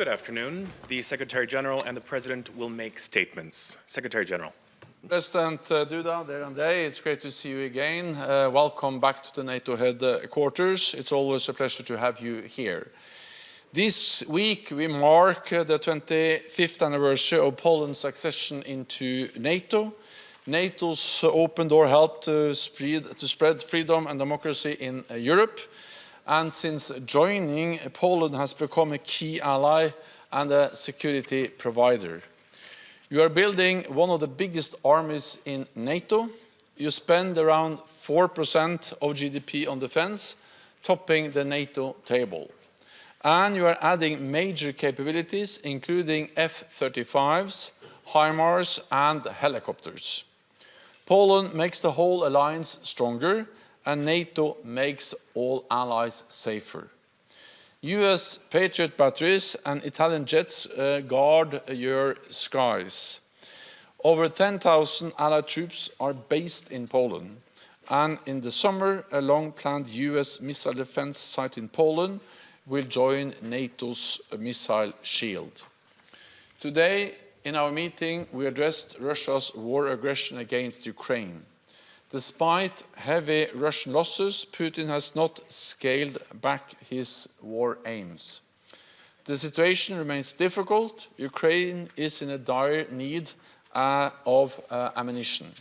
Good afternoon. The Secretary General and the President will make statements. Secretary General. President Duda, there and there, it's great to see you again. Welcome back to the NATO headquarters. It's always a pleasure to have you here. This week we mark the 25th anniversary of Poland's accession into NATO. NATO's open door helped to spread freedom and democracy in Europe. And since joining, Poland has become a key ally and a security provider. You are building one of the biggest armies in NATO. You spend around 4% of GDP on defense, topping the NATO table. And you are adding major capabilities, including F-35s, HIMARS, and helicopters. Poland makes the whole alliance stronger, and NATO makes all allies safer. US Patriot batteries and Italian jets guard your skies. Over 10,000 Allied troops are based in Poland. And in the summer, a long-planned US missile defense site in Poland will join NATO's missile shield. Today, in our meeting, we addressed Russia's war aggression against Ukraine. Despite heavy Russian losses, Putin has not scaled back his war aims. The situation remains difficult. Ukraine is in a dire need of ammunition.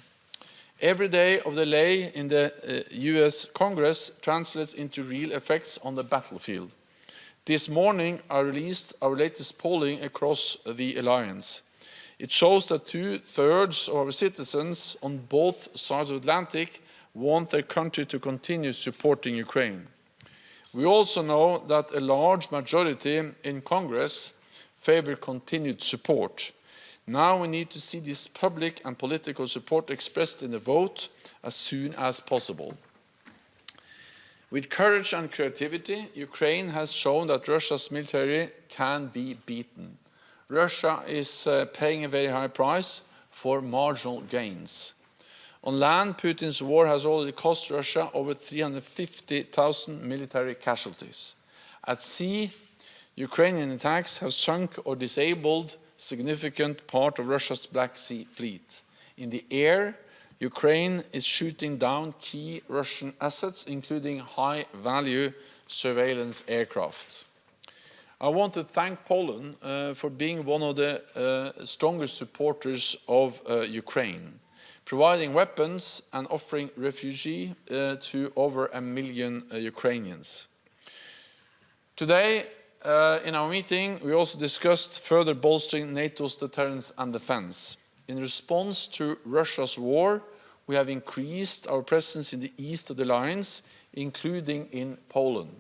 Every day of delay in the US Congress translates into real effects on the battlefield. This morning, I released our latest polling across the alliance. It shows that 2/3 of our citizens on both sides of the Atlantic want their country to continue supporting Ukraine. We also know that a large majority in Congress favor continued support. Now we need to see this public and political support expressed in the vote as soon as possible. With courage and creativity, Ukraine has shown that Russia's military can be beaten. Russia is paying a very high price for marginal gains. On land, Putin's war has already cost Russia over 350,000 military casualties. At sea, Ukrainian attacks have sunk or disabled significant part of Russia's Black Sea fleet. In the air, Ukraine is shooting down key Russian assets, including high-value surveillance aircraft. I want to thank Poland for being one of the strongest supporters of Ukraine, providing weapons and offering refuge to over 1 million Ukrainians. Today, in our meeting, we also discussed further bolstering NATO's deterrence and defense. In response to Russia's war, we have increased our presence in the east of the alliance, including in Poland.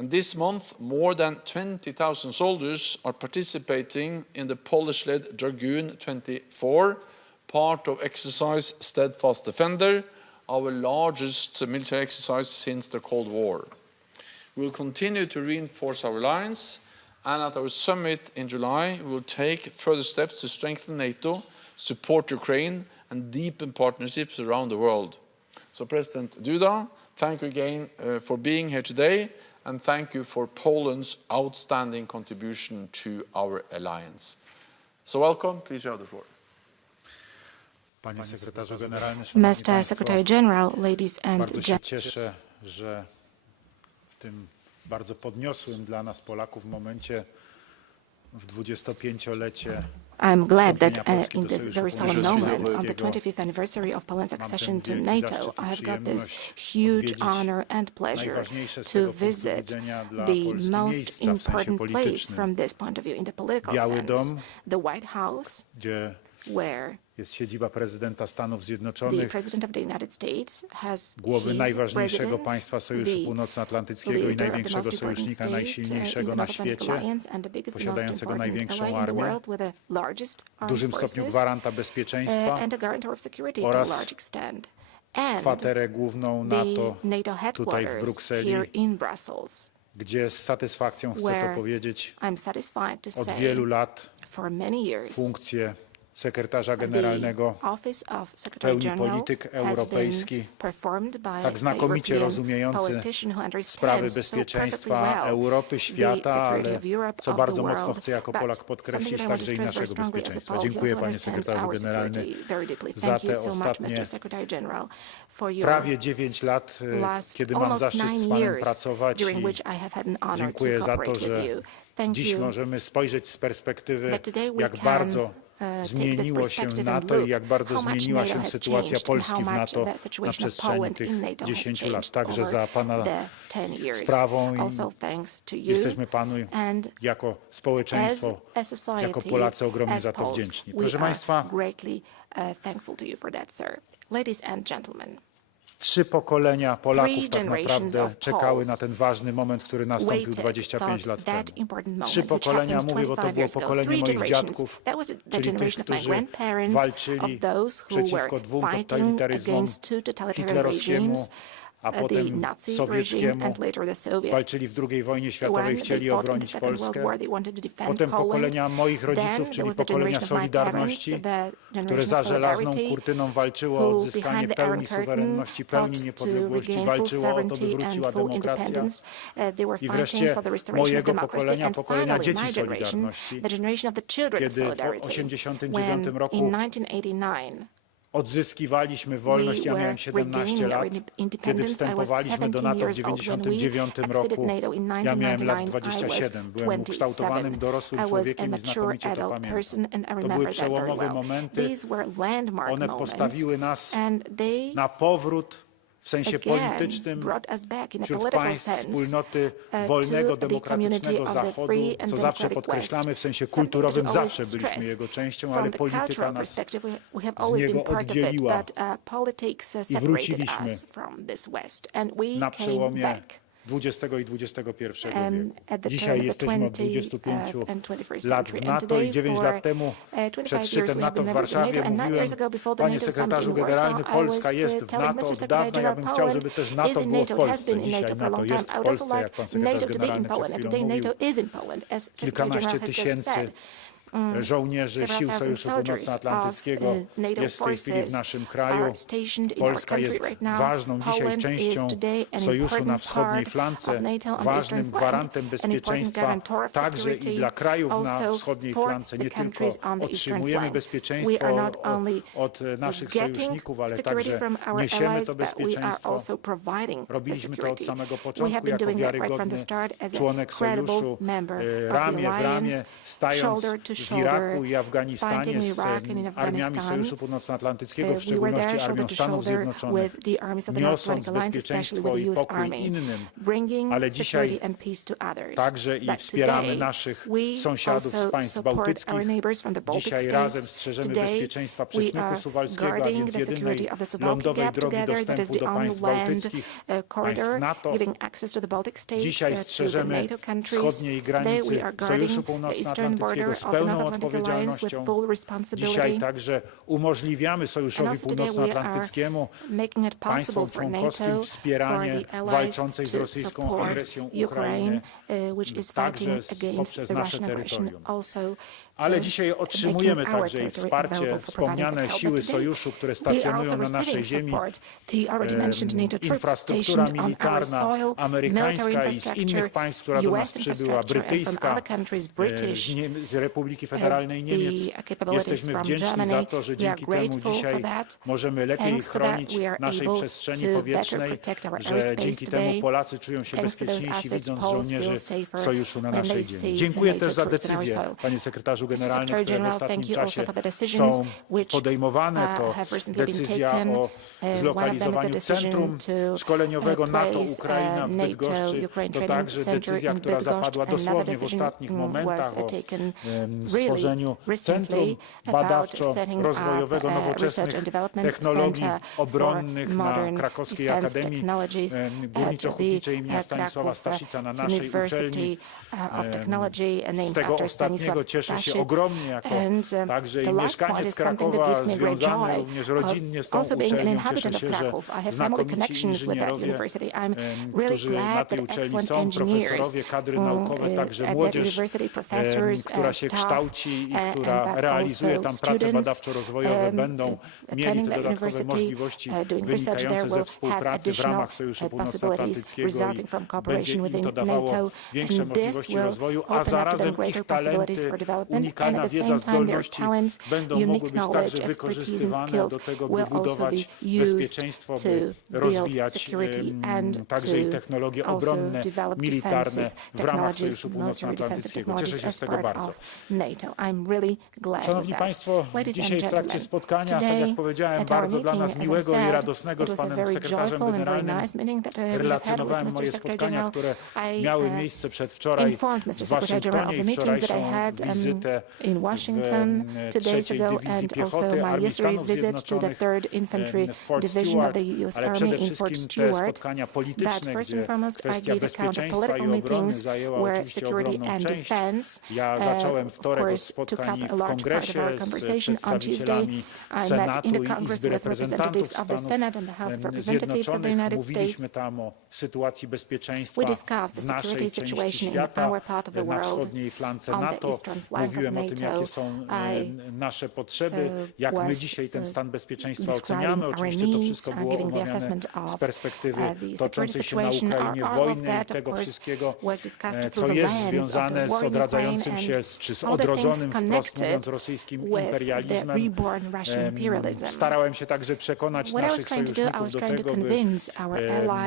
And this month, more than 20,000 soldiers are participating in the Polish-led Dragoon 24, part of exercise Steadfast Defender, our largest military exercise since the Cold War. We will continue to reinforce our alliance, and at our summit in July, we will take further steps to strengthen NATO, support Ukraine, and deepen partnerships around the world. So, President Duda, thank you again for being here today. And thank you for Poland's outstanding contribution to our alliance. So welcome, please you have the floor. Mr. Secretary General, ladies and gentlemen. Cieszę, że w tym bardzo podniosłym dla nas Polaków momencie w 25-lecie I'm glad that in this very solemn moment, on the 25th anniversary of Poland's accession to NATO, I have got this huge honor and pleasure to visit the most important place from this point of view in the political sense, the White House, where jest siedziba prezydenta Stanów the Zjednoczonych, President of the United States has głowy his najważniejszego państwa Sojuszu Północnoatlantyckiego i największego sojusznika, najsilniejszego na świecie, posiadającego największą armię, w dużym stopniu gwaranta bezpieczeństwa oraz kwaterę główną NATO tutaj w Brukseli, gdzie z satysfakcją chcę to powiedzieć, od wielu lat funkcję sekretarza The generalnego office of Secretary pełni General polityk has been europejski, performed by tak a znakomicie European rozumiejący politician who sprawy understands so perfectly bezpieczeństwa well Europy, the świata, security ale of Europe, co of the bardzo mocno world. chcę jako But Polak something podkreślić, that I want to także i stress very naszego strongly as a bezpieczeństwa. Polak, he Dziękuję, also panie understands sekretarzu our generalny, security very deeply. za Thank you te so much, ostatnie Mr. Secretary General, for your prawie 9 lat, last kiedy mam almost zaszczyt 9 z panem years pracować during i which I have had an honor to dziękuję za to, cooperate with że you. Thank dziś you możemy spojrzeć z perspektywy, that today we jak can bardzo take this zmieniło się perspective and NATO i look jak bardzo how much zmieniła NATO się has sytuacja changed and Polski how w much NATO the na situation of przestrzeni Poland tych in NATO has 10 lat. changed Także over za pana the 10 years. sprawą i Also thanks to you jesteśmy panu and jako społeczeństwo, as a society, jako Polacy ogromnie as za to Poles, wdzięczni. we Proszę are państwa, greatly thankful to you for that, sir. Ladies and gentlemen, 3 pokolenia Polaków tak generations naprawdę of czekały Poles na ten ważny moment, który nastąpił waited, 25 lat thought that temu. important moment, 3 which pokolenia happened mówię, bo to 25 było years ago. pokolenie 3 moich generations. dziadków, That was the czyli tych, generation of my którzy grandparents, of walczyli those who were przeciwko 2 fighting totalitaryzmom, against 2 totalitarian hitlerowskiemu, regimes, a the potem Nazi regime sowieckiemu. and later the Soviet. Walczyli w II wojnie światowej, When they chcieli fought in the obronić Second World Polskę. War, they wanted to defend Potem Poland. pokolenia moich Then rodziców, there czyli was the pokolenia generation of my parents, Solidarności, the które generation za of żelazną solidarity, kurtyną walczyło o who odzyskanie behind the pełni Iron Curtain suwerenności, pełni fought to niepodległości, regain full walczyło o to, by sovereignty wróciła and full demokracja. independence. They were I fighting wreszcie for the restoration of mojego democracy. pokolenia, And pokolenia finally, dzieci my generation, Solidarności, the generation of the children of kiedy w solidarity, 1989 when roku in 1989 odzyskiwaliśmy wolność. Ja miałem 17 lat. Kiedy wstępowaliśmy do NATO w 1999 roku, ja miałem lat 27. Byłem ukształtowanym, dorosłym człowiekiem i znakomicie to pamiętam. To były przełomowe momenty. One postawiły nas na powrót w sensie politycznym wśród państw wspólnoty wolnego, demokratycznego Zachodu, co zawsze podkreślamy, w sensie kulturowym zawsze byliśmy jego częścią, ale polityka nas z niego oddzieliła i wróciliśmy na przełomie XX i XXI wieku. Dzisiaj jesteśmy od 25 lat w NATO i 9 lat temu przed szczytem NATO w Warszawie mówiłem, panie sekretarzu generalny, Polska jest w NATO od dawna, ja bym chciał, żeby też NATO było w Polsce. Dzisiaj NATO jest w Polsce, jak pan sekretarz generalny przed chwilą mówił. Kilkanaście tysięcy żołnierzy sił Sojuszu Północnoatlantyckiego jest w tej chwili w naszym kraju. Polska jest ważną dzisiaj częścią sojuszu na wschodniej flance, ważnym gwarantem bezpieczeństwa także i dla krajów na wschodniej flance. Nie tylko otrzymujemy bezpieczeństwo od naszych sojuszników, ale także niesiemy to bezpieczeństwo. Robiliśmy to od samego początku jako wiarygodny członek sojuszu, ramię w ramię, stając w Iraku i Afganistanie z armiami Sojuszu Północnoatlantyckiego, w szczególności armią Stanów Zjednoczonych, niosąc bezpieczeństwo i pokój innym, ale dzisiaj także i wspieramy naszych sąsiadów z państw bałtyckich. Dzisiaj razem strzeżemy bezpieczeństwa przesmyku suwalskiego, a więc jedynej lądowej drogi dostępu do państw bałtyckich, państw NATO. Dzisiaj strzeżemy wschodniej granicy Sojuszu Północnoatlantyckiego z pełną odpowiedzialnością. Dzisiaj także umożliwiamy Sojuszowi Północnoatlantyckiemu, państwom członkowskim, wspieranie walczącej z rosyjską agresją Ukrainy, także poprzez nasze terytorium. Ale dzisiaj otrzymujemy także i wsparcie, wspomniane siły sojuszu, które stacjonują na naszej ziemi, infrastruktura militarna amerykańska i z innych państw, która do nas przybyła, brytyjska, z Republiki Federalnej Niemiec. Jesteśmy wdzięczni za to, że dzięki temu dzisiaj możemy lepiej chronić naszej przestrzeni powietrznej, że dzięki temu Polacy czują się bezpieczniejsi, widząc żołnierzy sojuszu na naszej ziemi. Dziękuję też za decyzje, panie sekretarzu generalny, które w ostatnim czasie są podejmowane. To decyzja o zlokalizowaniu centrum szkoleniowego NATO Ukraina w Bydgoszczy. To także decyzja, która zapadła dosłownie w ostatnich momentach o stworzeniu centrum badawczo-rozwojowego nowoczesnych technologii obronnych na Krakowskiej Akademii Górniczo-Hutniczej imienia Stanisława Staszica na naszej uczelni. Z tego ostatniego cieszę się ogromnie jako także i mieszkaniec Krakowa, związany również rodzinnie z tą uczelnią. Cieszę się, że znakomici inżynierowie, którzy na tej uczelni są, profesorowie, kadry naukowe, także młodzież, która się kształci kształci i która realizuje tam prace badawczo-rozwojowe, będą mieli te dodatkowe możliwości wynikające ze współpracy w ramach Sojuszu Północnoatlantyckiego i będzie im to dawało większe możliwości rozwoju, a zarazem ich talenty, unikalna wiedza, zdolności będą mogły być także wykorzystywane do tego, by budować bezpieczeństwo, by rozwijać także i technologie obronne, militarne w ramach Sojuszu Północnoatlantyckiego. Cieszę się z tego bardzo. Szanowni Państwo, dzisiaj w trakcie spotkania, tak jak powiedziałem, bardzo dla nas miłego i radosnego z panem sekretarzem generalnym relacjonowałem moje spotkania, które miały miejsce przedwczoraj w Waszyngtonie i wczorajszą wizytę w trzeciej Dywizji Piechoty Armii Stanów Zjednoczonych w Fort Stewart, ale przede wszystkim te spotkania polityczne, gdzie kwestia bezpieczeństwa i obrony zajęła oczywiście ogromną część. Ja zacząłem wtorek od spotkań w Kongresie z przedstawicielami Senatu i Izby Reprezentantów Stanów Zjednoczonych. Mówiliśmy tam o sytuacji bezpieczeństwa w naszej części świata, na wschodniej flance NATO. Mówiłem o tym, jakie są nasze potrzeby, jak my dzisiaj ten stan bezpieczeństwa oceniamy. Oczywiście to wszystko było omawiane z perspektywy toczącej się na Ukrainie wojny i tego wszystkiego, co jest związane z odradzającym się, czy z odrodzonym, wprost mówiąc, rosyjskim imperializmem. Starałem się także przekonać naszych sojuszników do tego, by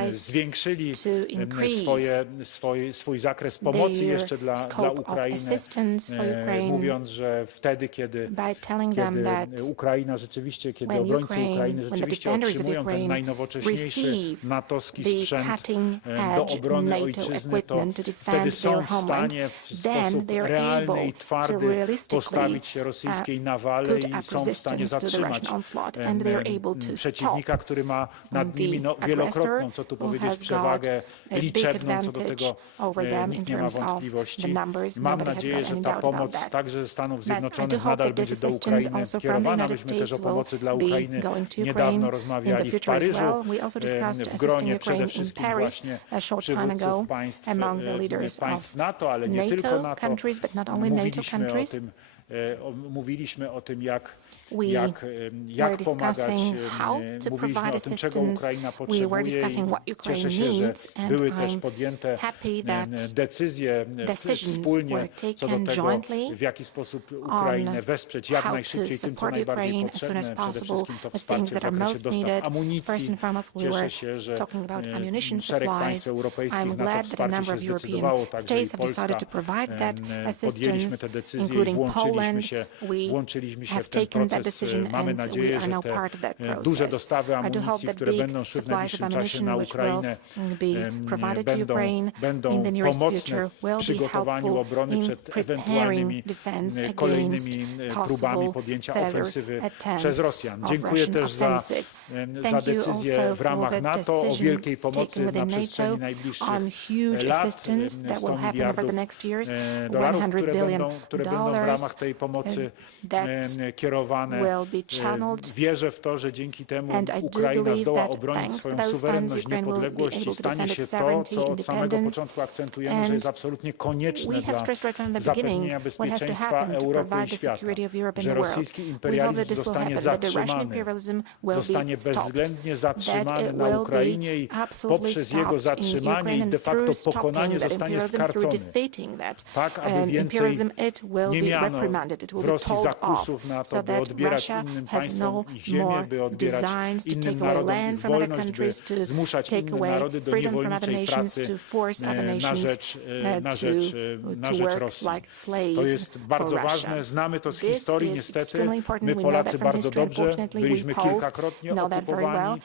zwiększyli swój zakres pomocy jeszcze dla Ukrainy, mówiąc, że wtedy, kiedy Ukraina rzeczywiście, kiedy obrońcy Ukrainy rzeczywiście otrzymują ten najnowocześniejszy natowski sprzęt do obrony ojczyzny, to wtedy są w stanie w sposób realny i twardy postawić się rosyjskiej nawale i są w stanie zatrzymać przeciwnika, który ma nad nimi wielokrotną, co tu powiedzieć, przewagę liczebną, co do tego nikt nie ma wątpliwości. Mam nadzieję, że ta pomoc także ze Stanów Zjednoczonych nadal będzie do Ukrainy kierowana. Myśmy też o pomocy dla Ukrainy niedawno rozmawiali w Paryżu, w gronie przede wszystkim właśnie przywódców państw NATO, ale nie tylko NATO. Mówiliśmy o tym, jak pomagać. Mówiliśmy o tym, czego Ukraina potrzebuje i cieszę się, że były też podjęte decyzje wspólnie co do tego, w jaki sposób Ukrainę wesprzeć jak najszybciej tym, co najbardziej potrzebne. Przede wszystkim to wsparcie w zakresie dostaw amunicji. Cieszę się, że szereg państw europejskich na to wsparcie się zdecydowało, także i Polska. Podjęliśmy te decyzje i włączyliśmy się w ten proces. Mamy nadzieję, że te duże dostawy amunicji, które będą szły w najbliższym czasie na Ukrainę, będą pomocne w przygotowaniu obrony przed ewentualnymi kolejnymi próbami podjęcia ofensywy przez Rosjan. Dziękuję też za decyzję w ramach NATO o wielkiej pomocy na przestrzeni najbliższych lat. $100 miliardów, które będą w ramach tej pomocy kierowane. Wierzę w to, że dzięki temu Ukraina zdoła obronić swoją suwerenność, niepodległość i stanie się to, co od samego początku akcentujemy, że jest absolutnie konieczne dla zapewnienia bezpieczeństwa Europy i świata, że rosyjski imperializm zostanie zatrzymany, zostanie bezwzględnie zatrzymany na Ukrainie i poprzez jego zatrzymanie i de facto pokonanie zostanie skarcony, tak aby więcej nie miano w Rosji zakusów na to, by odbierać innym państwom ich ziemię, by odbierać innym narodom ich wolność, by zmuszać inne narody do niewolniczej pracy na rzecz Rosji. To jest bardzo ważne. Znamy to z historii niestety. My Polacy bardzo dobrze byliśmy kilkakrotnie okupowani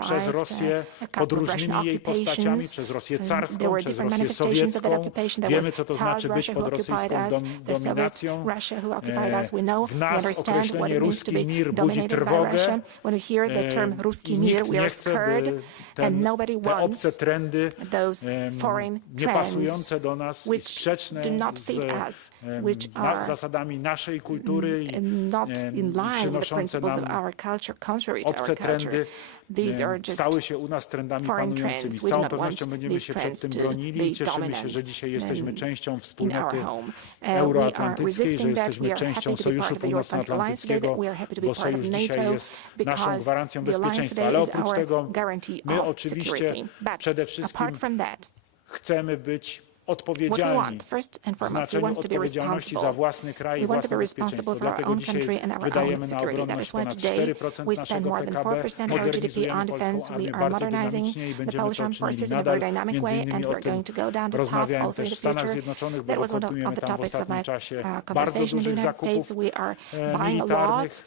przez Rosję pod różnymi jej postaciami, przez Rosję carską, przez Rosję sowiecką. Wiemy, co to znaczy być pod rosyjską dominacją. W nas określenie ruski mir budzi trwogę i nikt nie chce, by te obce trendy, niepasujące do nas i sprzeczne z zasadami naszej kultury i przynoszące nam obce trendy, these are just stały się u nas trendami foreign panującymi. trends. Z We do całą not pewnością want będziemy these się przed trends tym to bronili i be cieszymy się, dominant że dzisiaj jesteśmy częścią in our wspólnoty home. We euroatlantyckiej, że resisting that. jesteśmy We are happy częścią to be part Sojuszu of the Euro-Atlantic Alliance today. Północnoatlantyckiego, We are happy to be bo part of Sojusz dzisiaj NATO jest naszą because gwarancją the alliance bezpieczeństwa. today Ale is oprócz our tego guarantee my of oczywiście security. But przede wszystkim apart from that, chcemy być what we odpowiedzialni want, first and w foremost, we znaczeniu want to be odpowiedzialności za responsible. własny kraj i We want to be własne responsible bezpieczeństwo. for our Dlatego own dzisiaj country and our own wydajemy na security. That obronność is why ponad today 4% we spend naszego more than PKB, 4% of our GDP on modernizujemy defense. polską We armię are bardzo modernizing dynamicznie i the będziemy Polish to armed czynili forces in a nadal. very dynamic Między way, innymi and o we are tym going to go down the path rozmawiałem also in też w the Stanach future. Zjednoczonych, bo That was one of dokonujemy the tam w topics of ostatnim my czasie bardzo conversation in the dużych United zakupów States. We are buying a militarnych. lot.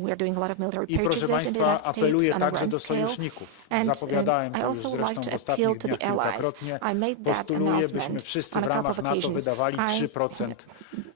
We are doing a lot of military I proszę purchases in the Państwa, United States apeluję on a także grand do scale. sojuszników. And Zapowiadałem I to już also would like zresztą to w appeal ostatnich to the dniach allies. kilkakrotnie. I made that Postuluję, byśmy announcement wszyscy on w a ramach couple of NATO occasions. wydawali I 3%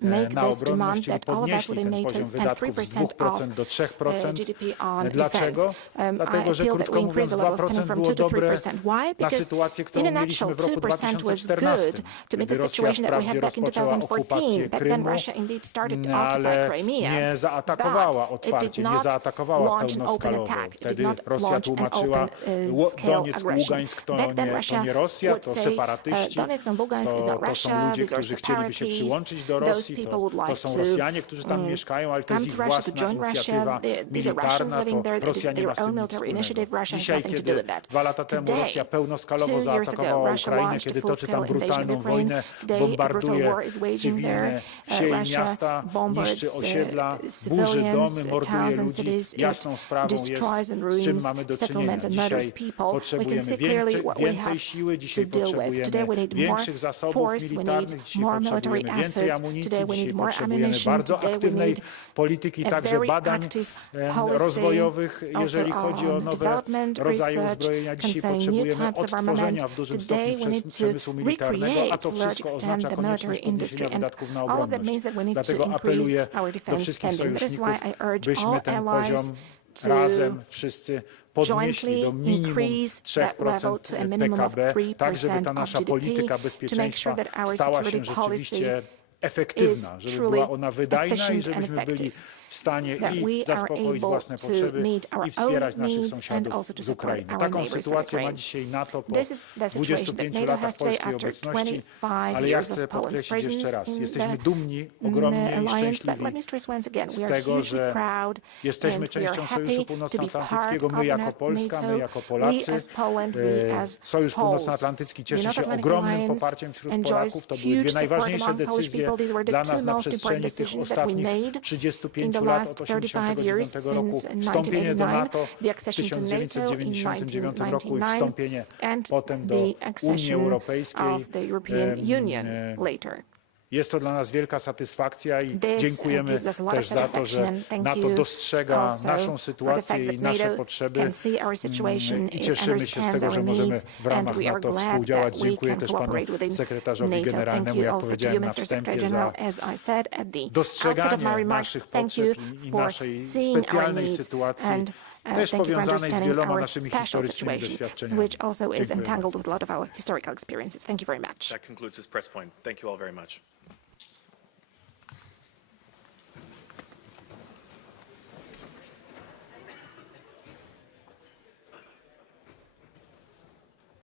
make na this demand obronność, czyli that all of us podnieśli within ten NATO poziom spend wydatków z 3% 2% do 3%. GDP on Dlaczego? defense. Dlatego, że I appeal that krótko we increase mówiąc the level of 2% spending from było 2 to dobre 3%. Why? na Because sytuację, in którą a mieliśmy nutshell, w roku 2% was 2014, good to meet kiedy the Rosja situation that we wprawdzie had back in rozpoczęła 2014. okupację Back then Krymu, Russia indeed started to occupy ale Crimea. nie zaatakowała But it otwarcie, did nie not zaatakowała launch an open pełnoskalowo. attack. It did Wtedy not Rosja launch an tłumaczyła open-scale Donieck, aggression. Ługańsk to Back then nie Rosja, would to say, separatyści, Donetsk and Lugansk is not to są Russia, ludzie, these are którzy chcieliby się separatists. przyłączyć do Those Rosji, people would to like są to Rosjanie, którzy tam mieszkają, ale to come jest ich to Russia, to własna join Russia. inicjatywa These are Russians militarna, living there. to That is Rosja nie ma their z own tym nic military initiative. wspólnego. Russia has Dzisiaj, nothing to do kiedy with that. 2 lata temu Today, Rosja pełnoskalowo 2 years ago, zaatakowała Russia Ukrainę, launched kiedy a toczy tam full-scale invasion brutalną of Ukraine. wojnę, Today, a brutal bombarduje war is waging cywilne there. wsie i Russia miasta, bombards niszczy osiedla, burzy civilians, domy, morduje towns and ludzi. cities. Jasną It sprawą jest, destroys and z czym ruins mamy do czynienia. settlements and murders Dzisiaj people. We can potrzebujemy see clearly what we have więcej siły, dzisiaj to deal with. Today potrzebujemy we need more większych zasobów force, we militarnych, need dzisiaj more military potrzebujemy więcej assets. amunicji, Today we dzisiaj need more potrzebujemy ammunition. bardzo Today we aktywnej need polityki, a także very badań active policy, rozwojowych, jeżeli also chodzi o on nowe development rodzaje research uzbrojenia. Dzisiaj concerning new potrzebujemy types of odtworzenia armament. w dużym Today stopniu we need to przemysłu militarnego, a recreate to to large wszystko extent oznacza the military konieczność industry, podniesienia and wydatków na all of that obronność. means that we need to Dlatego apeluję increase our do defense wszystkich spending. That is why sojuszników, I urge byśmy all ten allies poziom to razem wszyscy podnieśli jointly do minimum increase that level to a minimum of 3% tak żeby ta 3% nasza of GDP polityka to make bezpieczeństwa sure that our stała się security policy rzeczywiście is efektywna, żeby truly była ona wydajna i efficient and żebyśmy byli effective. w stanie That i we are zaspokoić able własne to potrzeby meet our i wspierać own naszych needs and sąsiadów also to z support Ukrainy. our Taką neighbors from sytuację ma Ukraine. dzisiaj NATO po This is the situation that 25 NATO latach has today polskiej after obecności, 25 ale ja years chcę of Poland's podkreślić jeszcze presence raz, in jesteśmy the dumni, ogromnie i alliance, but szczęśliwi let me stress once again, z we are tego, hugely że proud jesteśmy and we are częścią happy Sojuszu to be part Północnoatlantyckiego, of my jako NATO. Polska, my jako Polacy. We as Poland, we as Sojusz Poles. Północnoatlantycki cieszy The się North ogromnym Atlantic poparciem wśród enjoys Polaków. To były huge dwie support najważniejsze among Polish decyzje people. These were the dla two nas na most important przestrzeni tych decisions that we ostatnich made 35 in the lat, last od 35 years 1989 roku, since wstąpienie do 1989, NATO the w accession to NATO in 1999 roku i 1999, wstąpienie and potem do the Unii accession Europejskiej. of the European Union later. Jest to dla nas wielka satysfakcja i This dziękujemy gives us a lot też of za to, że satisfaction, and thank NATO you dostrzega also naszą for the sytuację fact i that nasze NATO potrzeby can see our situation, i cieszymy się z understands tego, our że możemy needs, w ramach and we are NATO glad współdziałać. that we Dziękuję can też panu cooperate within sekretarzowi NATO. Thank generalnemu, you jak also to you, powiedziałem na Mr. wstępie, Secretary za General, as I said at the outset of dostrzeganie my remarks. naszych Thank you potrzeb i for naszej seeing our specjalnej needs, sytuacji, and też thank you for powiązanej z understanding wieloma our naszymi special historycznymi situation, doświadczeniami. which also is Dziękuję entangled bardzo. with a lot of our historical experiences. Thank you very much. That concludes this press point. Thank you all very much.